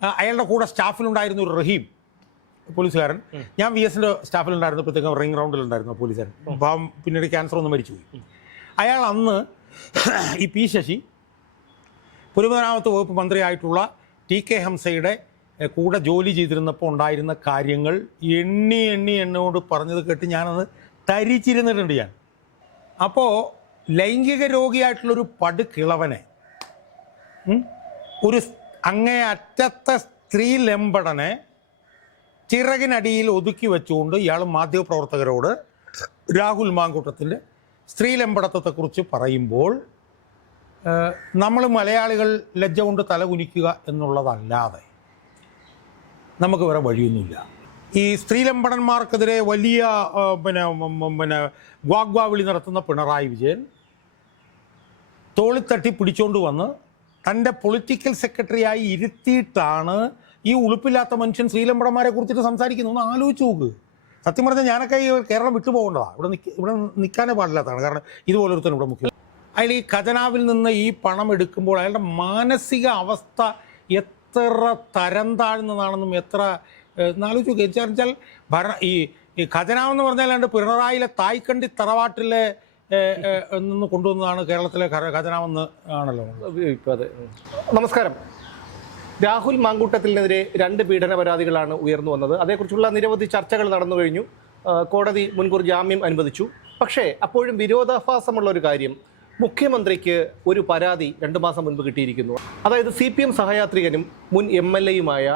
അയാളുടെ കൂടെ സ്റ്റാഫിലുണ്ടായിരുന്ന ഒരു റഹീം പോലീസുകാരൻ, ഞാൻ VS-ൻ്റെ സ്റ്റാഫിലുണ്ടായിരുന്നപ്പോഴത്തേക്കും റിംഗ് റൗണ്ടിലുണ്ടായിരുന്നു പോലീസുകാരൻ. പാവം പിന്നീട് ക്യാൻസർ ഒന്ന് മരിച്ചുപോയി. അയാൾ അന്ന് ഈ പി ശശി പൊതുമരാമത്ത് വകുപ്പ് മന്ത്രിയായിട്ടുള്ള TK ഹംസയുടെ കൂടെ ജോലി ചെയ്തിരുന്നപ്പോൾ ഉണ്ടായിരുന്ന കാര്യങ്ങൾ എന്നോട് പറഞ്ഞത് കേട്ട് ഞാനത് തരിച്ചിരുന്നിട്ടുണ്ട് ഞാൻ. അപ്പോൾ ലൈംഗിക രോഗിയായിട്ടുള്ളൊരു പടുകിളവനെ, ഒരു അങ്ങേയറ്റത്തെ സ്ത്രീ ലംബടനെ ചിറകിനടിയിൽ ഒതുക്കി വെച്ചുകൊണ്ട് ഇയാൾ മാധ്യമപ്രവർത്തകരോട് രാഹുൽ മാങ്കൂട്ടത്തിൻ്റെ സ്ത്രീലമ്പടത്വത്തെക്കുറിച്ച് പറയുമ്പോൾ നമ്മൾ മലയാളികൾ ലജ്ജ കൊണ്ട് തലകുനിക്കുക എന്നുള്ളതല്ലാതെ നമുക്ക് വേറെ വഴിയൊന്നുമില്ല. ഈ സ്ത്രീലമ്പടന്മാർക്കെതിരെ വലിയ പിന്നെ വാഗ്വാവിളി നടത്തുന്ന പിണറായി വിജയൻ തോളിത്തട്ടി പിടിച്ചുകൊണ്ട് വന്ന് തൻ്റെ പൊളിറ്റിക്കൽ സെക്രട്ടറിയായി ഇരുത്തിയിട്ടാണ് ഈ ഉളുപ്പില്ലാത്ത മനുഷ്യൻ സ്ത്രീലമ്പടന്മാരെ കുറിച്ചിട്ട് സംസാരിക്കുന്നു. ഒന്ന് ആലോചിച്ച് നോക്ക്. സത്യം പറഞ്ഞാൽ ഞാനൊക്കെ ഈ കേരളം വിട്ടുപോകേണ്ടതാണ്. ഇവിടെ നിൽക്കാനേ പാടില്ലാത്തതാണ്. കാരണം ഇതുപോലൊരുത്തൻ ഇവിടെ മുഖ്യം. അയാൾ ഈ ഖജനാവിൽ നിന്ന് ഈ പണം എടുക്കുമ്പോൾ അയാളുടെ മാനസിക അവസ്ഥ എത്ര തരം താഴ്ന്നതാണെന്നും എത്ര ആലോചിച്ച് നോക്കുക. വെച്ചാൽ ഈ ഖജനാവെന്ന് പറഞ്ഞാൽ അല്ലാണ്ട് പിണറായിലെ തായ്ക്കണ്ടി തറവാട്ടിലെ നിന്ന് കൊണ്ടുവന്നതാണ് കേരളത്തിലെ ഖജനാവെന്ന് ആണല്ലോ. അതെ. നമസ്കാരം. രാഹുൽ മാങ്കൂട്ടത്തിനെതിരെ 2 പീഡന പരാതികളാണ് ഉയർന്നു വന്നത്. അതേക്കുറിച്ചുള്ള നിരവധി ചർച്ചകൾ നടന്നു കഴിഞ്ഞു. കോടതി മുൻകൂർ ജാമ്യം അനുവദിച്ചു. പക്ഷേ അപ്പോഴും വിരോധാഭാസമുള്ള ഒരു കാര്യം, മുഖ്യമന്ത്രിക്ക് ഒരു പരാതി 2 മാസം മുൻപ് കിട്ടിയിരിക്കുന്നു. അതായത് CPM സഹയാത്രികനും മുൻ MLA-യുമായ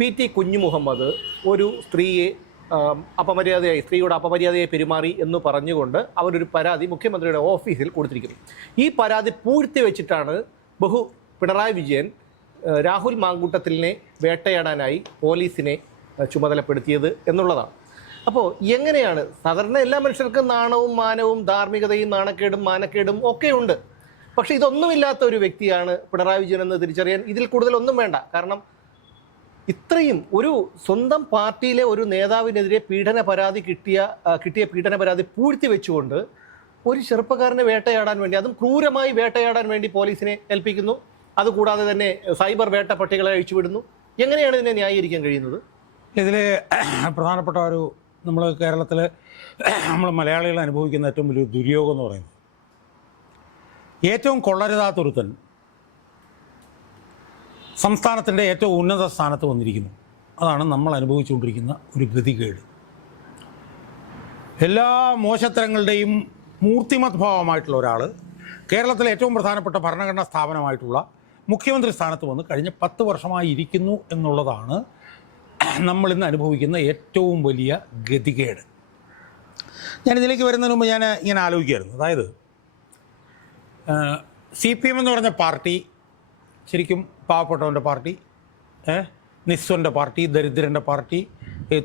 PT കുഞ്ഞുമുഹമ്മദ് ഒരു സ്ത്രീയോട് അപമര്യാദയായി പെരുമാറി എന്ന് പറഞ്ഞുകൊണ്ട് അവരൊരു പരാതി മുഖ്യമന്ത്രിയുടെ ഓഫീസിൽ കൊടുത്തിരിക്കുന്നു. ഈ പരാതി പൂഴ്ത്തിവെച്ചിട്ടാണ് പിണറായി വിജയൻ രാഹുൽ മാങ്കൂട്ടത്തിലിനെ വേട്ടയാടാനായി പോലീസിനെ ചുമതലപ്പെടുത്തിയത് എന്നുള്ളതാണ്. അപ്പോൾ എങ്ങനെയാണ് സാധാരണ എല്ലാ മനുഷ്യർക്കും നാണവും മാനവും ധാർമ്മികതയും നാണക്കേടും മാനക്കേടും ഒക്കെ ഉണ്ട്. പക്ഷേ ഇതൊന്നുമില്ലാത്ത ഒരു വ്യക്തിയാണ് പിണറായി വിജയൻ എന്ന് തിരിച്ചറിയാൻ ഇതിൽ കൂടുതലൊന്നും വേണ്ട. കാരണം ഇത്രയും ഒരു സ്വന്തം പാർട്ടിയിലെ ഒരു നേതാവിനെതിരെ കിട്ടിയ പീഡന പരാതി പൂഴ്ത്തി വെച്ചുകൊണ്ട് ഒരു ചെറുപ്പക്കാരനെ വേട്ടയാടാൻ വേണ്ടി, അതും ക്രൂരമായി വേട്ടയാടാൻ വേണ്ടി പോലീസിനെ ഏൽപ്പിക്കുന്നു. അതുകൂടാതെ തന്നെ സൈബർ വേട്ട പട്ടികളെ അഴിച്ചുവിടുന്നു. എങ്ങനെയാണ് ഇതിനെ ന്യായീകരിക്കാൻ കഴിയുന്നത്? ഇതിൽ പ്രധാനപ്പെട്ട നമ്മൾ കേരളത്തിൽ നമ്മൾ മലയാളികൾ അനുഭവിക്കുന്ന ഏറ്റവും വലിയ ദുര്യോഗം എന്ന് പറയുന്നത്, ഏറ്റവും കൊള്ളരുതാത്തൊരുത്തൻ സംസ്ഥാനത്തിൻ്റെ ഏറ്റവും ഉന്നത സ്ഥാനത്ത് വന്നിരിക്കുന്നു. അതാണ് നമ്മൾ അനുഭവിച്ചുകൊണ്ടിരിക്കുന്ന ഒരു ഗതികേട്. എല്ലാ മോശത്തരങ്ങളുടെയും മൂർത്തിമത് ഭാവമായിട്ടുള്ള ഒരാൾ കേരളത്തിലെ ഏറ്റവും പ്രധാനപ്പെട്ട ഭരണഘടനാ സ്ഥാപനമായിട്ടുള്ള മുഖ്യമന്ത്രി സ്ഥാനത്ത് വന്ന് കഴിഞ്ഞ 10 വർഷമായി ഇരിക്കുന്നു എന്നുള്ളതാണ് നമ്മളിന്ന് അനുഭവിക്കുന്ന ഏറ്റവും വലിയ ഗതികേട്. ഞാനിതിലേക്ക് വരുന്നതിന് മുമ്പ് ഞാൻ ഇങ്ങനെ ആലോചിക്കുകയായിരുന്നു. അതായത് CPM എന്ന് പറഞ്ഞ പാർട്ടി ശരിക്കും പാവപ്പെട്ടവൻ്റെ പാർട്ടി, നിസ്വൻ്റെ പാർട്ടി, ദരിദ്രൻ്റെ പാർട്ടി,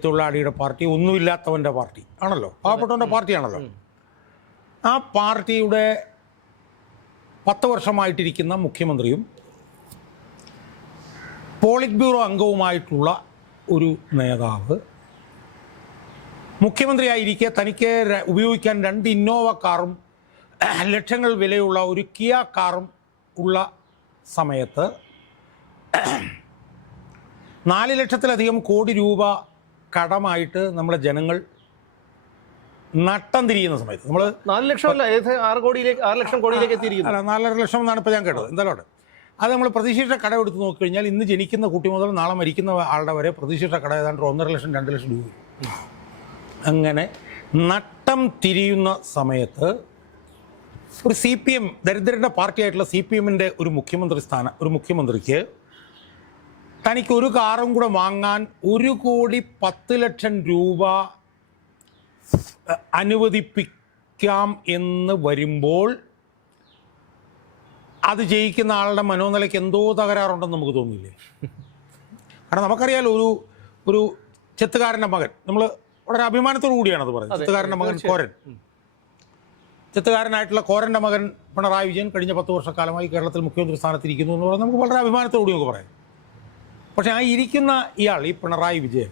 തൊഴിലാളിയുടെ പാർട്ടി, ഒന്നുമില്ലാത്തവൻ്റെ പാർട്ടി ആണല്ലോ, പാവപ്പെട്ടവൻ്റെ പാർട്ടിയാണല്ലോ. ആ പാർട്ടിയുടെ 10 വർഷമായിട്ടിരിക്കുന്ന മുഖ്യമന്ത്രിയും പോളിറ്റ് ബ്യൂറോ അംഗവുമായിട്ടുള്ള ഒരു നേതാവ് മുഖ്യമന്ത്രിയായിരിക്കെ തനിക്ക് ഉപയോഗിക്കാൻ 2 ഇന്നോവ കാറും ലക്ഷങ്ങൾ വിലയുള്ള ഒരു കിയ കാറും ഉള്ള സമയത്ത് 4 ലക്ഷത്തിലധികം കോടി രൂപ കടമായിട്ട് നമ്മുടെ ജനങ്ങൾ നട്ടം തിരിയുന്ന സമയത്ത്, നമ്മൾ 4 ലക്ഷമല്ല 6 ലക്ഷം കോടിയിലേക്ക് എത്തിയിരിക്കുന്നു. 4.5 ലക്ഷം എന്നാണ് ഇപ്പോൾ ഞാൻ കേട്ടത്. എന്തായാലും അത് നമ്മൾ പ്രതീക്ഷിച്ച കടം എടുത്ത് നോക്കിക്കഴിഞ്ഞാൽ ഇന്ന് ജനിക്കുന്ന കുട്ടി മുതൽ നാളെ മരിക്കുന്ന ആളുടെ വരെ പ്രതീക്ഷിച്ച കട ഏതാണ്ട് 1.5 ലക്ഷം 2 ലക്ഷം രൂപ. അങ്ങനെ നട്ടം തിരിയുന്ന സമയത്ത് ഒരു CPM ദരിദ്രരുടെ പാർട്ടിയായിട്ടുള്ള CPM-ൻ്റെ ഒരു മുഖ്യമന്ത്രിക്ക് തനിക്ക് ഒരു കാറും കൂടെ വാങ്ങാൻ 1,10,00,000 രൂപ അനുവദിപ്പിക്കാം എന്ന് വരുമ്പോൾ അത് ജയിക്കുന്ന ആളുടെ മനോനിലയ്ക്ക് എന്തോ തകരാറുണ്ടെന്ന് നമുക്ക് തോന്നില്ലേ? കാരണം നമുക്കറിയാലോ, ഒരു ചെത്തുകാരൻ്റെ മകൻ, നമ്മൾ വളരെ അഭിമാനത്തോടു കൂടിയാണ് അത് പറയുന്നത്. ചെത്തുകാരൻ്റെ മകൻ കോരൻ, ചെത്തുകാരനായിട്ടുള്ള കോരൻ്റെ മകൻ പിണറായി വിജയൻ കഴിഞ്ഞ 10 വർഷക്കാലമായി കേരളത്തിൽ മുഖ്യമന്ത്രി സ്ഥാനത്തിരിക്കുന്നു എന്ന് പറഞ്ഞാൽ നമുക്ക് വളരെ അഭിമാനത്തോടുകൂടി നമുക്ക് പറയാം. പക്ഷേ ആ ഇരിക്കുന്ന ഇയാൾ, ഈ പിണറായി വിജയൻ,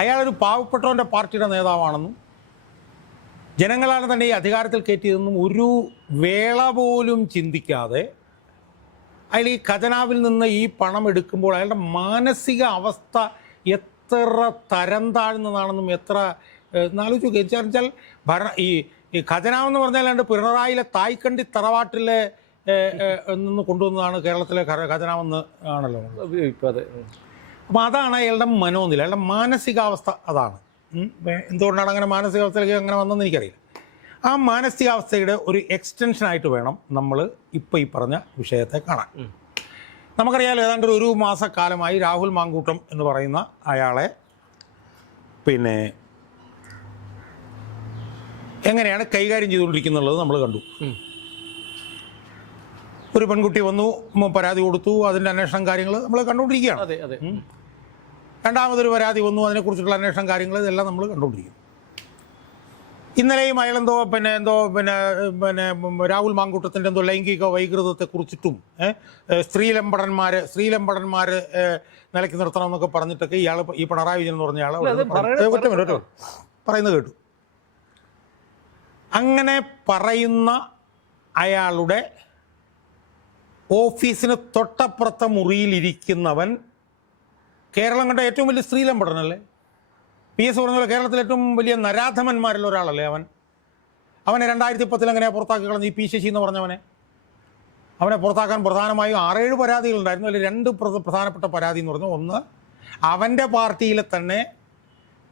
അയാളൊരു പാവപ്പെട്ടവൻ്റെ പാർട്ടിയുടെ നേതാവാണെന്നും ജനങ്ങളാണ് തന്നെ ഈ അധികാരത്തിൽ കയറ്റിയതെന്നും ഒരു വേള പോലും ചിന്തിക്കാതെ അയാൾ ഈ ഖജനാവിൽ നിന്ന് ഈ പണം എടുക്കുമ്പോൾ അയാളുടെ മാനസിക അവസ്ഥ എത്ര തരം താഴ്ന്നതാണെന്നും എത്ര ആലോചിച്ച് വെച്ചാൽ ഈ ഖജനാവെന്ന് പറഞ്ഞാൽ പിണറായിലെ തായ്ക്കണ്ടി തറവാട്ടിലെ നിന്ന് കൊണ്ടുവന്നതാണ് കേരളത്തിലെ ഖജനാവെന്ന് ആണല്ലോ ഇപ്പോൾ അതെ. അപ്പോൾ അതാണ് അയാളുടെ മനോനില, അയാളുടെ മാനസികാവസ്ഥ അതാണ്. എന്തുകൊണ്ടാണ് അങ്ങനെ മാനസികാവസ്ഥയിലേക്ക് അങ്ങനെ വന്നതെന്ന് എനിക്കറിയില്ല. ആ മാനസികാവസ്ഥയുടെ ഒരു എക്സ്റ്റൻഷനായിട്ട് വേണം നമ്മൾ ഇപ്പോൾ ഈ പറഞ്ഞ വിഷയത്തെ കാണാൻ. നമുക്കറിയാലോ, ഏതാണ്ട് ഒരു മാസക്കാലമായി രാഹുൽ മാങ്കൂട്ടം എന്ന് പറയുന്ന അയാളെ പിന്നെ എങ്ങനെയാണ് കൈകാര്യം ചെയ്തുകൊണ്ടിരിക്കുന്നുള്ളത് നമ്മൾ കണ്ടു. ഒരു പെൺകുട്ടി വന്നു, പരാതി കൊടുത്തു, അതിൻ്റെ അന്വേഷണം കാര്യങ്ങൾ നമ്മൾ കണ്ടുകൊണ്ടിരിക്കുകയാണ്. രണ്ടാമതൊരു പരാതി വന്നു, അതിനെക്കുറിച്ചുള്ള അന്വേഷണം കാര്യങ്ങൾ ഇതെല്ലാം നമ്മൾ കണ്ടുകൊണ്ടിരിക്കുന്നു. ഇന്നലെയും അയാളെന്തോ പിന്നെ രാഹുൽ മാങ്കൂട്ടത്തിൻ്റെ എന്തോ ലൈംഗിക വൈകൃതത്തെക്കുറിച്ചിട്ടും സ്ത്രീലമ്പടന്മാർ നിലയ്ക്ക് നിർത്തണം എന്നൊക്കെ പറഞ്ഞിട്ടൊക്കെ ഇയാൾ ഈ പിണറായി വിജയൻ എന്ന് പറഞ്ഞ ആൾ പറയുന്നത് കേട്ടു. അങ്ങനെ പറയുന്ന അയാളുടെ ഓഫീസിന് തൊട്ടപ്പുറത്തെ മുറിയിലിരിക്കുന്നവൻ കേരളം കണ്ട ഏറ്റവും വലിയ സ്ത്രീലമ്പടനല്ലേ? PS പറഞ്ഞ പോലെ കേരളത്തിലെ ഏറ്റവും വലിയ നരാധമന്മാരിൽ ഒരാളല്ലേ അവനെ 2010 എങ്ങനെയാണ് പുറത്താക്കി കളഞ്ഞു? ഈ P ശശി എന്ന് പറഞ്ഞവനെ അവനെ പുറത്താക്കാൻ പ്രധാനമായും 6-7 പരാതികളുണ്ടായിരുന്നു. അതിൽ 2 പ്രധാനപ്പെട്ട പരാതി എന്ന് പറഞ്ഞാൽ, ഒന്ന് അവൻ്റെ പാർട്ടിയിലെ തന്നെ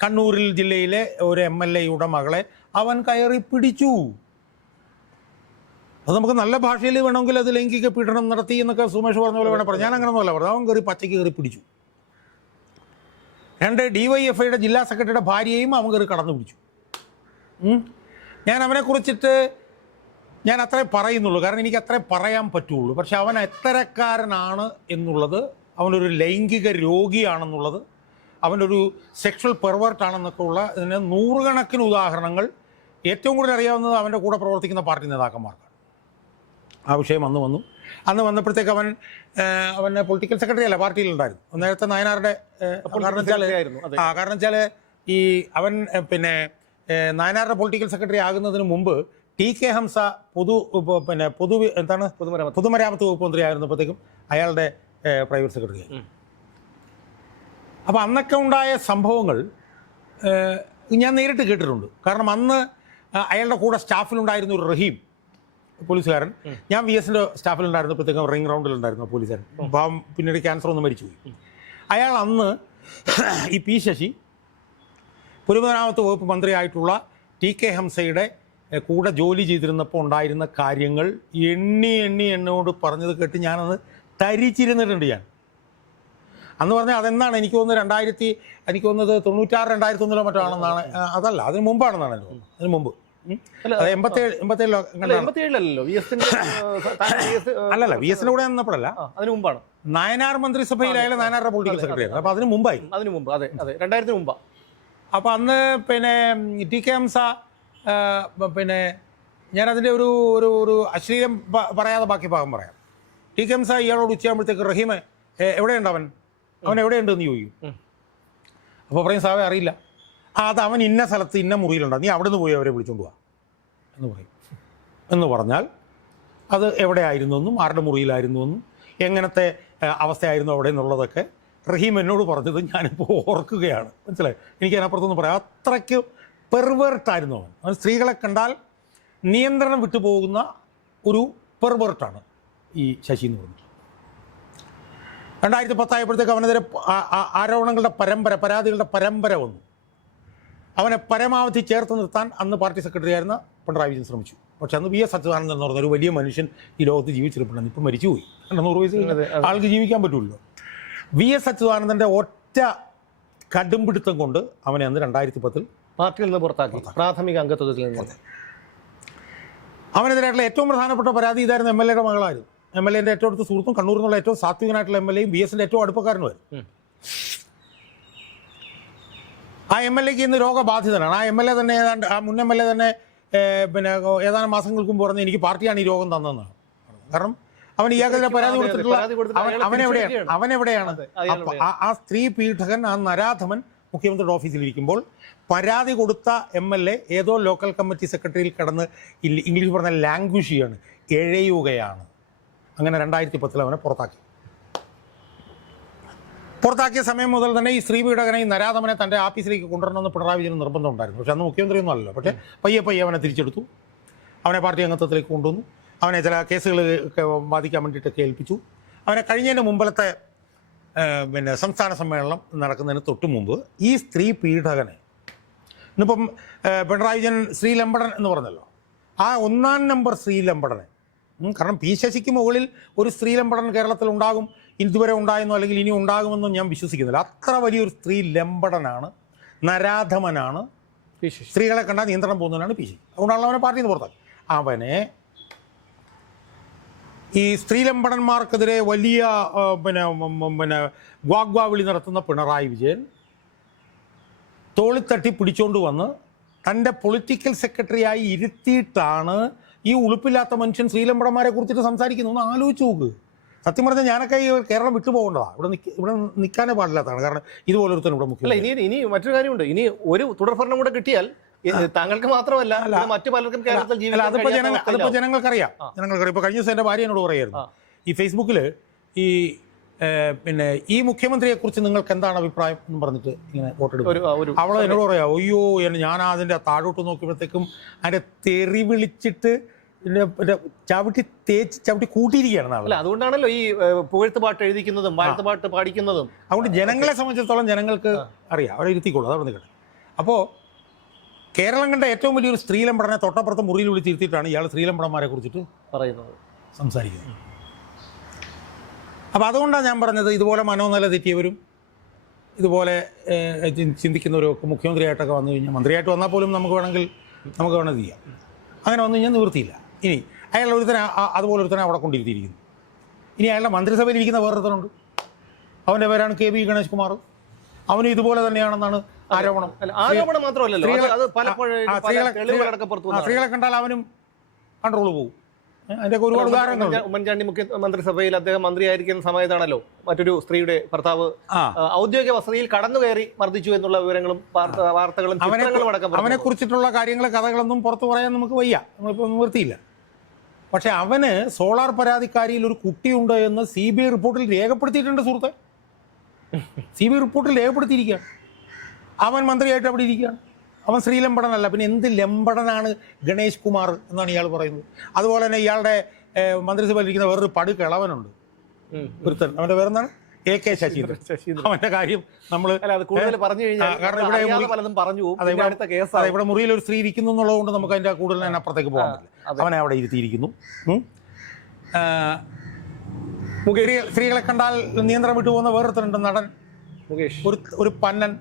കണ്ണൂരിൽ ജില്ലയിലെ ഒരു MLA-യുടെ മകളെ അവൻ കയറി പിടിച്ചു. അത് നമുക്ക് നല്ല ഭാഷയിൽ വേണമെങ്കിൽ അത് ലൈംഗിക പീഡനം നടത്തി എന്നൊക്കെ സുമേഷ് പറഞ്ഞ പോലെ വേണം പറയാം. ഞാൻ അങ്ങനെയൊന്നുമല്ല പറഞ്ഞു. അവൻ കയറി പച്ചയ്ക്ക് കയറി പിടിച്ചു. 2 DYFIയുടെ ജില്ലാ സെക്രട്ടറിയുടെ ഭാര്യയെയും അവൻ കയറി കടന്നു പിടിച്ചു. ഞാൻ അവനെക്കുറിച്ചിട്ട് ഞാൻ അത്രേ പറയുന്നുള്ളൂ, കാരണം എനിക്ക് അത്രേ പറയാൻ പറ്റുള്ളൂ. പക്ഷെ അവൻ എത്തരക്കാരനാണ് എന്നുള്ളത്, അവനൊരു ലൈംഗിക രോഗിയാണെന്നുള്ളത്, അവനൊരു സെക്ഷൽ പെർവേർട്ടാണെന്നൊക്കെ ഉള്ള ഇതിന് 100 കണക്കിന് ഉദാഹരണങ്ങൾ ഏറ്റവും കൂടുതൽ അറിയാവുന്നത് അവൻ്റെ കൂടെ പ്രവർത്തിക്കുന്ന പാർട്ടി നേതാക്കന്മാർക്കാണ്. ആ വിഷയം അന്ന് വന്നപ്പോഴത്തേക്ക് അവൻ പൊളിറ്റിക്കൽ സെക്രട്ടറി അല്ല, പാർട്ടിയിലുണ്ടായിരുന്നു. നേരത്തെ നയനാരുടെ കാരണം വെച്ചാൽ ഈ അവൻ പിന്നെ നയനാരുടെ പൊളിറ്റിക്കൽ സെക്രട്ടറി ആകുന്നതിന് മുമ്പ് TK ഹംസ പൊതുമരാമത്ത് വകുപ്പ് മന്ത്രി ആയിരുന്നപ്പോഴത്തേക്കും അയാളുടെ പ്രൈവറ്റ് സെക്രട്ടറി ആയി. അപ്പോൾ അന്നൊക്കെ ഉണ്ടായ സംഭവങ്ങൾ ഞാൻ നേരിട്ട് കേട്ടിട്ടുണ്ട്. കാരണം അന്ന് അയാളുടെ കൂടെ സ്റ്റാഫിലുണ്ടായിരുന്ന ഒരു റഹീം പോലീസുകാരൻ, ഞാൻ VSൻ്റെ സ്റ്റാഫിലുണ്ടായിരുന്നപ്പോഴത്തേക്കും റിംഗ് റൗണ്ടിലുണ്ടായിരുന്നു പോലീസുകാരൻ. പാവം പിന്നീട് ക്യാൻസർ ഒന്ന് മരിച്ചുപോയി. അയാൾ അന്ന് ഈ P ശശി പൊതുമരാമത്ത് വകുപ്പ് മന്ത്രിയായിട്ടുള്ള TK ഹംസയുടെ കൂടെ ജോലി ചെയ്തിരുന്നപ്പോൾ ഉണ്ടായിരുന്ന കാര്യങ്ങൾ എന്നോട് പറഞ്ഞത് കേട്ട് ഞാനത് തരിച്ചിരുന്നിട്ടുണ്ട്. ഞാൻ അന്ന് പറഞ്ഞാൽ അതെന്താണ് എനിക്ക് തോന്നുന്നത് 96-2001 മറ്റോ ആണെന്നാണ്. അതല്ല, അതിന് മുമ്പാണെന്നാണ് എനിക്ക് തോന്നുന്നത്. അതിന് മുമ്പ് അല്ലല്ല, VSന്റെ കൂടെ നിന്നപ്പോഴല്ല, അതിന് മുമ്പാണ്. നയനാർ മന്ത്രിസഭയിലായാലും നയനാരുടെ പൊളിറ്റിക്കൽ സെക്രട്ടറി ആയിരുന്നു. അപ്പോൾ അതിന് മുമ്പായി, അതിന് മുമ്പ്, അതെ 2000 മുമ്പാണ്. അപ്പോൾ അന്ന് പിന്നെ TK ഹംസ പിന്നെ ഞാനതിൻ്റെ ഒരു അശ്ലീലം പറയാതെ ബാക്കി ഭാഗം പറയാം. TK ഹംസ ഇയാളോട് ഉച്ചയാകുമ്പോഴത്തേക്ക് റഹീമെ എവിടെയുണ്ട് അവൻ എവിടെയുണ്ടെന്ന് ചോദിക്കും. അപ്പോൾ പറയും സാവേ അറിയില്ല, അത് അവൻ ഇന്ന സ്ഥലത്ത് ഇന്ന മുറിയിലുണ്ട്, നീ അവിടെ നിന്ന് പോയി അവരെ വിളിച്ചുകൊണ്ട് പോവാ എന്ന് പറയും. എന്ന് പറഞ്ഞാൽ അത് എവിടെയായിരുന്നു എന്നും ആരുടെ മുറിയിലായിരുന്നു എന്നും എങ്ങനത്തെ അവസ്ഥയായിരുന്നു അവിടെ എന്നുള്ളതൊക്കെ റഹീം എന്നോട് പറഞ്ഞത് ഞാനിപ്പോൾ ഓർക്കുകയാണ്. മനസ്സിലായി? എനിക്ക് അതിനപ്പുറത്തൊന്നും പറയാം. അത്രയ്ക്ക് പെർവേർട്ടായിരുന്നു അവൻ സ്ത്രീകളെ കണ്ടാൽ നിയന്ത്രണം വിട്ടുപോകുന്ന ഒരു പെർവേർട്ടാണ് ഈ ശശി എന്ന് പറഞ്ഞത്. 2010 ആയപ്പോഴത്തേക്ക് അവനെതിരെ ആരോപണങ്ങളുടെ പരാതികളുടെ പരമ്പര വന്നു. അവനെ പരമാവധി ചേർത്ത് നിർത്താൻ അന്ന് പാർട്ടി സെക്രട്ടറി ആയിരുന്ന പിണറായി വിജയൻ ശ്രമിച്ചു. പക്ഷെ അന്ന് VS അച്യുതാനന്ദൻ എന്ന് പറഞ്ഞ ഒരു വലിയ മനുഷ്യൻ ഈ ലോകത്ത് ജീവിച്ചിരിപ്പുണ്ടെന്ന് ഇപ്പം മരിച്ചുപോയി. 100 വയസ്സ് ആൾക്ക് ജീവിക്കാൻ പറ്റുമല്ലോ. VS അച്യുതാനന്ദൻ്റെ ഒറ്റ കടുംപിടുത്തം കൊണ്ട് അവനെ അന്ന് 2010 പാർട്ടിയിൽ നിന്ന് പുറത്താക്കി, പ്രാഥമിക അംഗത്വത്തിൽ നിന്ന്. അവനെതിരായിട്ടുള്ള ഏറ്റവും പ്രധാനപ്പെട്ട പരാതി ഇതായിരുന്നു. MLA-യുടെ മകളായിരുന്നു. MLA-ൻ്റെ ഏറ്റവും അടുത്ത സുഹൃത്തും കണ്ണൂരിൽ നിന്നുള്ള ഏറ്റവും സാത്വികനായിട്ടുള്ള MLA-യും VSൻ്റെ ഏറ്റവും അടുപ്പക്കാരനുമായിരുന്നു. ആ MLA-ക്ക് ഇന്ന് രോഗബാധിതനാണ്. ആ MLA തന്നെ മുൻ MLA തന്നെ പിന്നെ ഏതാനും മാസങ്ങൾക്ക് മുമ്പ് പറഞ്ഞ് എനിക്ക് പാർട്ടിയാണ് ഈ രോഗം തന്നതെന്നാണ്. കാരണം അവൻ ഇയാൾക്കെതിരെ പരാതി കൊടുത്തിട്ടുള്ള അവനെവിടെയാണ്? ആ സ്ത്രീ പീഡകൻ, ആ നരാധമൻ മുഖ്യമന്ത്രിയുടെ ഓഫീസിലിരിക്കുമ്പോൾ പരാതി കൊടുത്ത MLA ഏതോ ലോക്കൽ കമ്മിറ്റി സെക്രട്ടറിയിൽ കിടന്ന് ഇംഗ്ലീഷ് പറഞ്ഞ ലാംഗ്വേജ് ചെയ്യാണ്, എഴയുകയാണ്. അങ്ങനെ 2010 അവനെ പുറത്താക്കിയ സമയം മുതൽ തന്നെ ഈ സ്ത്രീ പീഡകനെ ഈ നരാധമനെ തൻ്റെ ആഫീസിലേക്ക് കൊണ്ടുവരണമെന്ന് പിണറായി വിജയന് നിർബന്ധം ഉണ്ടായിരുന്നു. പക്ഷെ അന്ന് മുഖ്യമന്ത്രിയൊന്നും അല്ലല്ലോ. പക്ഷേ പയ്യെ അവനെ തിരിച്ചെടുത്തു, അവനെ പാർട്ടി അംഗത്വത്തിലേക്ക് കൊണ്ടുവന്നു, അവനെ ചില കേസുകൾ ബാധിക്കാൻ വേണ്ടിയിട്ടൊക്കെ ഏൽപ്പിച്ചു. അവനെ കഴിഞ്ഞതിന് മുമ്പിലത്തെ സംസ്ഥാന സമ്മേളനം നടക്കുന്നതിന് തൊട്ട് മുമ്പ് ഈ സ്ത്രീ പീഡകനെ ഇന്നിപ്പം പിണറായി വിജയൻ ശ്രീലമ്പടൻ എന്ന് പറഞ്ഞല്ലോ, ആ 1-ാം നമ്പർ ശ്രീലമ്പടനെ, കാരണം പി ശശിക്ക് മുകളിൽ ഒരു ശ്രീലമ്പടൻ കേരളത്തിൽ ഉണ്ടാകും, ഇതുവരെ ഉണ്ടായെന്നോ അല്ലെങ്കിൽ ഇനി ഉണ്ടാകുമെന്നോ ഞാൻ വിശ്വസിക്കുന്നില്ല. അത്ര വലിയൊരു സ്ത്രീ ലമ്പടനാണ്, നരാധമനാണ്, സ്ത്രീകളെ കണ്ടാൽ നിയന്ത്രണം പോകുന്നതിനാണ് പി ശശി. അതുകൊണ്ടാണല്ലോ അവനെ പാർട്ടിയിൽ നിന്ന് പുറത്താക്കി. അവനെ ഈ സ്ത്രീലമ്പടന്മാർക്കെതിരെ വലിയ വാഗ്വാവിളി നടത്തുന്ന പിണറായി വിജയൻ തോളിത്തട്ടി പിടിച്ചുകൊണ്ട് വന്ന് തൻ്റെ പൊളിറ്റിക്കൽ സെക്രട്ടറിയായി ഇരുത്തിയിട്ടാണ് ഈ ഉളുപ്പില്ലാത്ത മനുഷ്യൻ ശ്രീലമ്പടന്മാരെ കുറിച്ചിട്ട് സംസാരിക്കുന്നു. ഒന്ന് ആലോചിച്ച് നോക്ക്. സത്യം പറഞ്ഞാൽ ഞാനൊക്കെ ഈ കേരളം വിട്ടുപോകേണ്ടതാണ്. ഇവിടെ നിൽക്കാനേ പാടില്ലാത്തതാണ്. കാരണം ഇതുപോലൊരുത്തൻ ഇവിടെ മുഖ്യമന്ത്രി. ഇനി മറ്റൊരു കാര്യമുണ്ട്. ഇനി ഒരു തുടർഭരണം കൂടെ കിട്ടിയാൽ താങ്കൾക്ക് മാത്രമല്ല മറ്റു പലർക്കും കേരളത്തിൽ ജീവിക്കാൻ അതിപ്പോ ജനങ്ങൾക്കറിയാം. ഇപ്പൊ കഴിഞ്ഞ ദിവസം എൻ്റെ ഭാര്യ എന്നോട് പറയായിരുന്നു, ഈ ഫേസ്ബുക്കിൽ ഈ ഈ മുഖ്യമന്ത്രിയെ കുറിച്ച് നിങ്ങൾക്ക് എന്താണ് അഭിപ്രായം എന്ന് പറഞ്ഞിട്ട് ഇങ്ങനെ വോട്ടെടുക്കും. അവൾ എന്നോട് പറയാം, അയ്യോ ഞാൻ അതിൻ്റെ താഴോട്ട് നോക്കിയപ്പോഴത്തേക്കും അതിൻ്റെ തെറി വിളിച്ചിട്ട് ചവിട്ടി കൂട്ടിയിരിക്കുകയാണ്. അല്ല, അതുകൊണ്ടാണല്ലോ ഈ പുകഴ്ത്ത് പാട്ട് എഴുതിക്കുന്നതും വാഴ്ത്ത് പാട്ട് പാടിക്കുന്നതും. അതുകൊണ്ട് ജനങ്ങളെ സംബന്ധിച്ചിടത്തോളം ജനങ്ങൾക്ക് അറിയാം, അവരെ ഇരുത്തിക്കോളൂ, അതവിടെ നിൽക്കട്ടെ. അപ്പോൾ കേരളം കണ്ട ഏറ്റവും വലിയൊരു സ്ത്രീലമ്പടനെ തൊട്ടപ്പുറത്ത് മുറിയിൽ വിളിച്ചിരുത്തിയിട്ടാണ് ഇയാൾ സ്ത്രീലമ്പടന്മാരെ കുറിച്ചിട്ട് സംസാരിക്കുന്നത്. അപ്പോൾ അതുകൊണ്ടാണ് ഞാൻ പറഞ്ഞത്, ഇതുപോലെ മനോനില തെറ്റിയവരും ഇതുപോലെ ചിന്തിക്കുന്നവരും ഒക്കെ മുഖ്യമന്ത്രിയായിട്ടൊക്കെ വന്നു കഴിഞ്ഞാൽ, മന്ത്രിയായിട്ട് വന്നാൽ പോലും നമുക്ക് വേണമെങ്കിൽ ചെയ്യാം. അങ്ങനെ വന്നു കഴിഞ്ഞാൽ നിവൃത്തിയില്ല. ഇനി അയാൾ അതുപോലെ ഒരുത്തനെ അവിടെ കൊണ്ടിരുത്തിയിരിക്കുന്നു. ഇനി അയാളുടെ മന്ത്രിസഭയിൽ ഇരിക്കുന്ന വേറൊരുത്തനുണ്ട്, അവൻ്റെ പേരാണ് കെ വി ഗണേഷ് കുമാർ. അവനും ഇതുപോലെ തന്നെയാണെന്നാണ് ആരോപണം. സ്ത്രീകളെ കണ്ടാൽ അവനും കൺട്രോൾ പോകും. അതിൻ്റെ ഒരുപാട് ഉദാഹരണങ്ങളുണ്ട്. ഉമ്മൻചാണ്ടി മുഖ്യമന്ത്രിസഭയിൽ അദ്ദേഹം മന്ത്രിയായിരിക്കുന്ന സമയത്താണല്ലോ മറ്റൊരു സ്ത്രീയുടെ ഭർത്താവ് ഔദ്യോഗിക വസതിയിൽ കടന്നു കയറി മർദ്ദിച്ചു എന്നുള്ള വിവരങ്ങളും വാർത്തകളും അവനെ കുറിച്ചിട്ടുള്ള കാര്യങ്ങൾ കഥകളൊന്നും പുറത്തു പറയാൻ നമുക്ക് വയ്യ, നമ്മളിപ്പോൾ നിവൃത്തിയില്ല. പക്ഷെ അവന് സോളാർ പരാതിക്കാരിയിൽ ഒരു കുട്ടിയുണ്ട് എന്ന് CBI റിപ്പോർട്ടിൽ രേഖപ്പെടുത്തിയിട്ടുണ്ട് സുഹൃത്തെ. CBI റിപ്പോർട്ടിൽ രേഖപ്പെടുത്തിയിരിക്കുകയാണ്. അവൻ മന്ത്രിയായിട്ട് അവിടെ ഇരിക്കുകയാണ്. അവൻ ശ്രീലമ്പടനല്ല, പിന്നെ എന്ത് ലമ്പടനാണ് ഗണേഷ് കുമാർ എന്നാണ് ഇയാൾ പറയുന്നത്. അതുപോലെ തന്നെ ഇയാളുടെ മന്ത്രിസഭയിൽ ഇരിക്കുന്ന വേറൊരു പടുകിളവനുണ്ട് ഒരുത്തൻ, അവൻ്റെ പേരെന്താണ്, AK ശശീന്ദ്രൻ. അവൻ്റെ കാര്യം നമ്മൾ ഇവിടെ മുറിയിൽ ഒരു സ്ത്രീ ഇരിക്കുന്നു എന്നുള്ളത് കൊണ്ട് നമുക്ക് അതിൻ്റെ കൂടുതൽ തന്നെ അപ്പുറത്തേക്ക് പോകാൻ പറ്റില്ല. അവനെ അവിടെ ഇരുത്തിയിരിക്കുന്നു. സ്ത്രീകളെ കണ്ടാൽ നിയന്ത്രണം വിട്ടു പോകുന്ന വേറൊരുത്തനുണ്ട്, നടൻ മുകേഷ്. ഒരു പന്നൻ,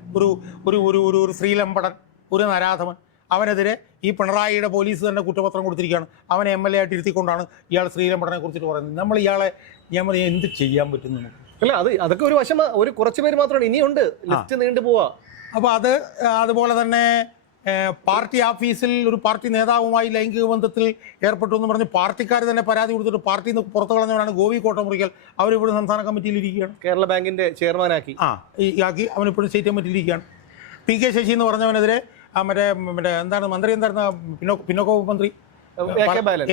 ഒരു ശ്രീലമ്പടൻ, ഒരു നരാധമൻ. അവനെതിരെ ഈ പിണറായിയുടെ പോലീസ് തന്നെ കുറ്റപത്രം കൊടുത്തിരിക്കുകയാണ്. അവനെ MLA ആയിട്ട് ഇരുത്തിക്കൊണ്ടാണ് ഇയാൾ ശ്രീലമ്പടനെ കുറിച്ചിട്ട് പറയുന്നത്. നമ്മൾ ഇയാളെ ഞാൻ പറയാം എന്ത് ചെയ്യാൻ പറ്റും നമുക്ക്? അല്ല, അതൊക്കെ ഒരു വശം, ഒരു കുറച്ച് പേര് മാത്രമാണ്, ഇനിയുണ്ട്, ലിസ്റ്റ് നീണ്ടു പോവാ. അപ്പോൾ അതുപോലെ തന്നെ പാർട്ടി ഓഫീസിൽ ഒരു പാർട്ടി നേതാവുമായി ലൈംഗിക ബന്ധത്തിൽ ഏർപ്പെട്ടു എന്ന് പറഞ്ഞ് പാർട്ടിക്കാർ തന്നെ പരാതി കൊടുത്തിട്ട് പാർട്ടിയിൽ നിന്ന് പുറത്തു കളഞ്ഞവരാണ് ഗോപി കോട്ടമുറിക്കൽ. അവരിവിടെ സംസ്ഥാന കമ്മിറ്റിയിൽ ഇരിക്കുകയാണ്, കേരള ബാങ്കിന്റെ ചെയർമാനാക്കി അവനിപ്പോഴും സ്റ്റേറ്റ് കമ്മിറ്റിയിൽ ഇരിക്കുകയാണ്. PK ശശി എന്ന് പറഞ്ഞവനെതിരെ മറ്റേ എന്താണ് മന്ത്രി, എന്തായിരുന്നു പിന്നോക്ക മന്ത്രി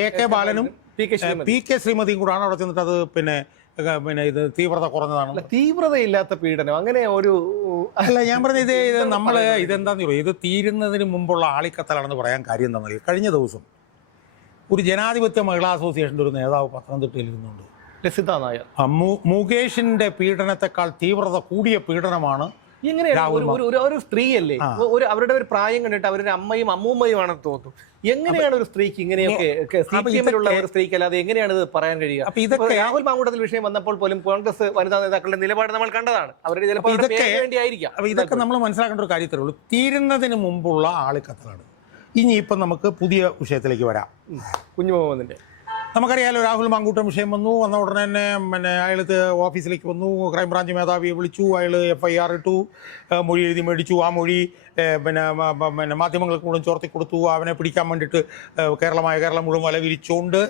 AK ബാലനും PK ശ്രീമതിയും കൂടാണ് അവിടെ ചെന്നിട്ട് അത് പിന്നെ ഇത് തീവ്രത കുറഞ്ഞതാണ്. തീവ്രതയില്ലാത്ത പീഡനം അങ്ങനെ ഒരു അല്ല, ഞാൻ പറഞ്ഞത് ഇതെന്താന്ന് പറയുക, ഇത് തീരുന്നതിന് മുമ്പുള്ള ആളിക്കത്തലാണെന്ന് പറയാൻ കാര്യം എന്താണെന്ന്. കഴിഞ്ഞ ദിവസം ഒരു ജനാധിപത്യ മഹിളാ അസോസിയേഷൻ്റെ ഒരു നേതാവ് പത്തനംതിട്ടയിൽ ഇരുന്നുണ്ട്, ലസിത നായർ. മുകേഷിന്റെ പീഡനത്തെക്കാൾ തീവ്രത കൂടിയ പീഡനമാണ്. എങ്ങനെയാണ് ഒരു സ്ത്രീയല്ലേ, അവരുടെ ഒരു പ്രായം കണ്ടിട്ട് അവരുടെ അമ്മയും അമ്മൂമ്മയുമാണെന്ന് തോന്നുന്നു. എങ്ങനെയാണ് ഒരു സ്ത്രീക്ക് ഇങ്ങനെയൊക്കെ CPM-ലുള്ള ഒരു സ്ത്രീക്ക് അല്ലാതെ എങ്ങനെയാണ് ഇത് പറയാൻ കഴിയുക? രാഹുൽ മാങ്കൂട്ടത്തിൽ വിഷയം വന്നപ്പോൾ പോലും കോൺഗ്രസ് വനിതാ നേതാക്കളുടെ നിലപാട് നമ്മൾ കണ്ടതാണ്. അവരുടെ ചിലപ്പോൾ വേണ്ടിയായിരിക്കാം. അപ്പൊ ഇതൊക്കെ നമ്മൾ മനസ്സിലാക്കേണ്ട ഒരു കാര്യത്തിലേ ഉള്ളൂ. തീരുന്നതിന് മുമ്പുള്ള ആളിക്കത്തലാണ്. ഇനിയിപ്പം നമുക്ക് പുതിയ വിഷയത്തിലേക്ക് വരാം. കുഞ്ഞുമുഹമ്മദിന്റെ നമുക്കറിയാലോ, രാഹുൽ മാങ്കൂട്ടം വിഷയം വന്ന ഉടനെ തന്നെ അയാൾ ഓഫീസിലേക്ക് വന്നു. ക്രൈംബ്രാഞ്ച് മേധാവിയെ വിളിച്ചു, അയാൾ FIR ഇട്ടു, മൊഴി എഴുതി മേടിച്ചു. ആ മൊഴി മാധ്യമങ്ങൾക്ക് മുഴുവൻ ചോർത്തി കൊടുത്തു. അവനെ പിടിക്കാൻ വേണ്ടിയിട്ട് കേരളം മുഴുവൻ വല വിരിച്ചുകൊണ്ട്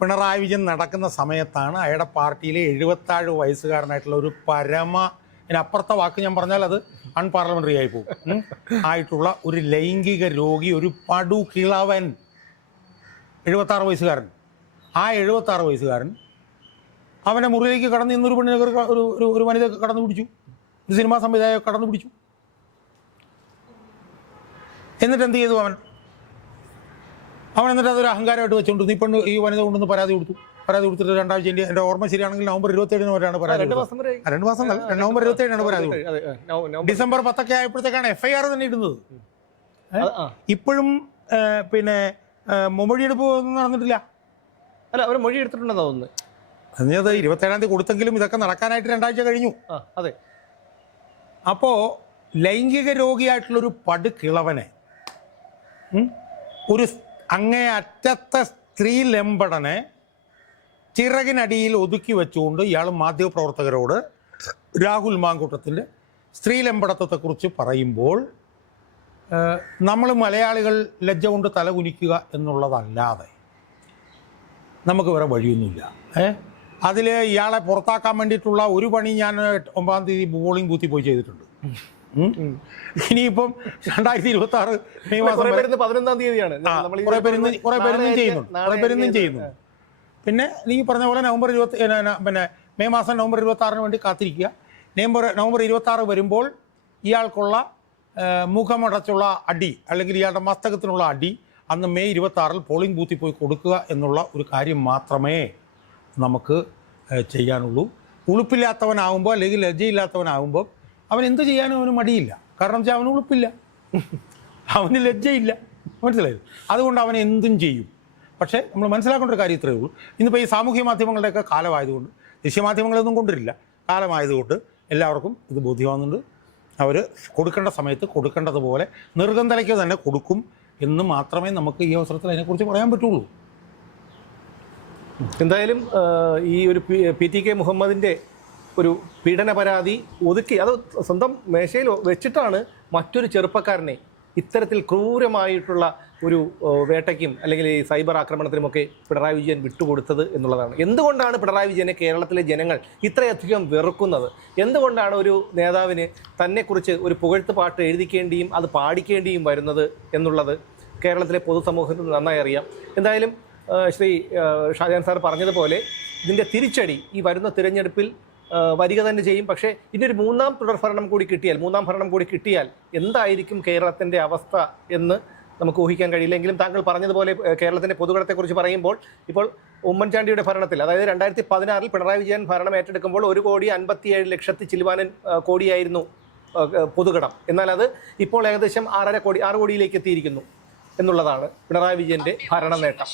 പിണറായി വിജയൻ നടക്കുന്ന സമയത്താണ് അയാളുടെ പാർട്ടിയിലെ 77 വയസ്സുകാരനായിട്ടുള്ള ഒരു ഇതിനപ്പുറത്തെ വാക്ക് ഞാൻ പറഞ്ഞാൽ അത് അൺപാർലമെൻ്ററി ആയി പോകും, ആയിട്ടുള്ള ഒരു ലൈംഗിക രോഗി, ഒരു പടുകിളവൻ, 76 വയസ്സുകാരൻ. ആ 76 വയസ്സുകാരൻ അവനെ മുറിയിലേക്ക് കടന്ന് ഇന്നൊരു പെണ്ണിനെ ഒരു വനിത കടന്നു പിടിച്ചു, ഒരു സിനിമാ സംവിധായകൻ കടന്നു പിടിച്ചു. എന്നിട്ട് എന്ത് ചെയ്തു അവൻ എന്നിട്ട് അതൊരു അഹങ്കാരമായിട്ട് വെച്ചുകൊണ്ട് ഈ വനിത കൊണ്ടുവന്ന് പരാതി കൊടുത്തിട്ട് 2 ആഴ്ച എൻ്റെ ഓർമ്മ ശരിയാണെങ്കിൽ നവംബർ 27 വരെയാണ് പരാതി. 2 മാസം നവംബർ 27 പരാതി കൊടുത്തത്. ഡിസംബർ 10 ആയപ്പോഴത്തേക്കാണ് FIR തന്നെ ഇടുന്നത്. ഇപ്പോഴും പിന്നെ മൊഴിയെടുപ്പ് ഒന്നും നടന്നിട്ടില്ല. അല്ല, അവർ മൊഴി എടുത്തിട്ടുണ്ടെന്നാ തോന്നുന്നത്. അത് 27-ാം തീയതി കൊടുത്തെങ്കിലും ഇതൊക്കെ നടക്കാനായിട്ട് 2 ആഴ്ച കഴിഞ്ഞു. അതെ. അപ്പോൾ ലൈംഗിക രോഗിയായിട്ടുള്ളൊരു പടുകിളവനെ, ഒരു അങ്ങേ അറ്റത്തെ സ്ത്രീ ലംബടനെ ചിറകിനടിയിൽ ഒതുക്കി വെച്ചുകൊണ്ട് ഇയാൾ മാധ്യമപ്രവർത്തകരോട് രാഹുൽ മാങ്കൂട്ടത്തിൻ്റെ സ്ത്രീ ലംബടത്വത്തെക്കുറിച്ച് പറയുമ്പോൾ നമ്മൾ മലയാളികൾ ലജ്ജ കൊണ്ട് തലകുനിക്കുക എന്നുള്ളതല്ലാതെ നമുക്ക് വേറെ വഴിയൊന്നുമില്ല. അതിൽ ഇയാളെ പുറത്താക്കാൻ വേണ്ടിയിട്ടുള്ള ഒരു പണി ഞാൻ 9-ാം തീയതി പോളിംഗ് ബൂത്തിൽ പോയി ചെയ്തിട്ടുണ്ട്. ഇനിയിപ്പം 2026 മെയ് മാസം 11-ാം തീയതിയാണ്. കുറേ പേരൊന്നും ചെയ്യുന്നു. പിന്നെ നീ പറഞ്ഞ പോലെ മെയ് മാസം നവംബർ 26-ന് വേണ്ടി കാത്തിരിക്കുക. നവംബർ 26 വരുമ്പോൾ ഇയാൾക്കുള്ള മുഖമടച്ചുള്ള അടി അല്ലെങ്കിൽ ഇയാളുടെ മസ്തകത്തിനുള്ള അടി അന്ന് മെയ് 26-ൽ പോളിംഗ് ബൂത്തിൽ പോയി കൊടുക്കുക എന്നുള്ള ഒരു കാര്യം മാത്രമേ നമുക്ക് ചെയ്യാനുള്ളൂ. ഉളുപ്പില്ലാത്തവനാകുമ്പോൾ അല്ലെങ്കിൽ ലജ്ജയില്ലാത്തവനാകുമ്പോൾ അവൻ എന്ത് ചെയ്യാനും അവന് മടിയില്ല. കാരണം വെച്ചാൽ അവന് ഉളുപ്പില്ല, അവന് ലജ്ജയില്ല, മനസ്സിലായത്. അതുകൊണ്ട് അവൻ എന്തും ചെയ്യും. പക്ഷേ നമ്മൾ മനസ്സിലാക്കേണ്ട ഒരു കാര്യം ഇത്രയേ ഉള്ളൂ. ഇന്നിപ്പോൾ ഈ സാമൂഹ്യ മാധ്യമങ്ങളുടെയൊക്കെ കാലമായതുകൊണ്ട്, ദൃശ്യമാധ്യമങ്ങളൊന്നും കൊണ്ടിരില്ല, കാലമായതുകൊണ്ട് എല്ലാവർക്കും ഇത് ബോധ്യമാകുന്നുണ്ട്. അവർ കൊടുക്കേണ്ട സമയത്ത് കൊടുക്കേണ്ടതുപോലെ നിർഗന്ധലയ്ക്ക് തന്നെ കൊടുക്കും എന്ന് മാത്രമേ നമുക്ക് ഈ അവസരത്തിൽ അതിനെക്കുറിച്ച് പറയാൻ പറ്റുള്ളൂ. എന്തായാലും ഈ ഒരു PTK മുഹമ്മദിൻ്റെ ഒരു പീഡന പരാതി ഒതുക്കി അത് സ്വന്തം മേശയിൽ വെച്ചിട്ടാണ് മറ്റൊരു ചെറുപ്പക്കാരനെ ഇത്തരത്തിൽ ക്രൂരമായിട്ടുള്ള ഒരു വേട്ടയ്ക്കും അല്ലെങ്കിൽ ഈ സൈബർ ആക്രമണത്തിനുമൊക്കെ പിണറായി വിജയൻ വിട്ടുകൊടുത്തത് എന്നുള്ളതാണ്. എന്തുകൊണ്ടാണ് പിണറായി വിജയനെ കേരളത്തിലെ ജനങ്ങൾ ഇത്രയധികം വെറുക്കുന്നത്? എന്തുകൊണ്ടാണ് ഒരു നേതാവിന് തന്നെക്കുറിച്ച് ഒരു പുകഴ്ത്ത് പാട്ട് എഴുതിക്കേണ്ടിയും അത് പാടിക്കേണ്ടിയും വരുന്നത് എന്നുള്ളത് കേരളത്തിലെ പൊതുസമൂഹത്തിന് നന്നായി അറിയാം. എന്തായാലും ശ്രീ ഷാജഹാൻ സാർ പറഞ്ഞതുപോലെ ഇതിൻ്റെ തിരിച്ചടി ഈ വരുന്ന തിരഞ്ഞെടുപ്പിൽ വരിക തന്നെ ചെയ്യും. പക്ഷേ ഇതിനൊരു മൂന്നാം ഭരണം കൂടി കിട്ടിയാൽ എന്തായിരിക്കും കേരളത്തിൻ്റെ അവസ്ഥ എന്ന് നമുക്ക് ഊഹിക്കാൻ കഴിയില്ലെങ്കിലും താങ്കൾ പറഞ്ഞതുപോലെ കേരളത്തിൻ്റെ പൊതുഗണത്തെക്കുറിച്ച് പറയുമ്പോൾ ഇപ്പോൾ ഉമ്മൻചാണ്ടിയുടെ ഭരണത്തിൽ, അതായത് 2016-ൽ പിണറായി വിജയൻ ഭരണം ഏറ്റെടുക്കുമ്പോൾ 1,57,00,000 ചില്ലുവാനൻ കോടിയായിരുന്നു പൊതുഗണം. എന്നാൽ അത് ഇപ്പോൾ ഏകദേശം 6 കോടിയിലേക്ക് എത്തിയിരിക്കുന്നു എന്നുള്ളതാണ് പിണറായി വിജയൻ്റെ ഭരണ നേട്ടം.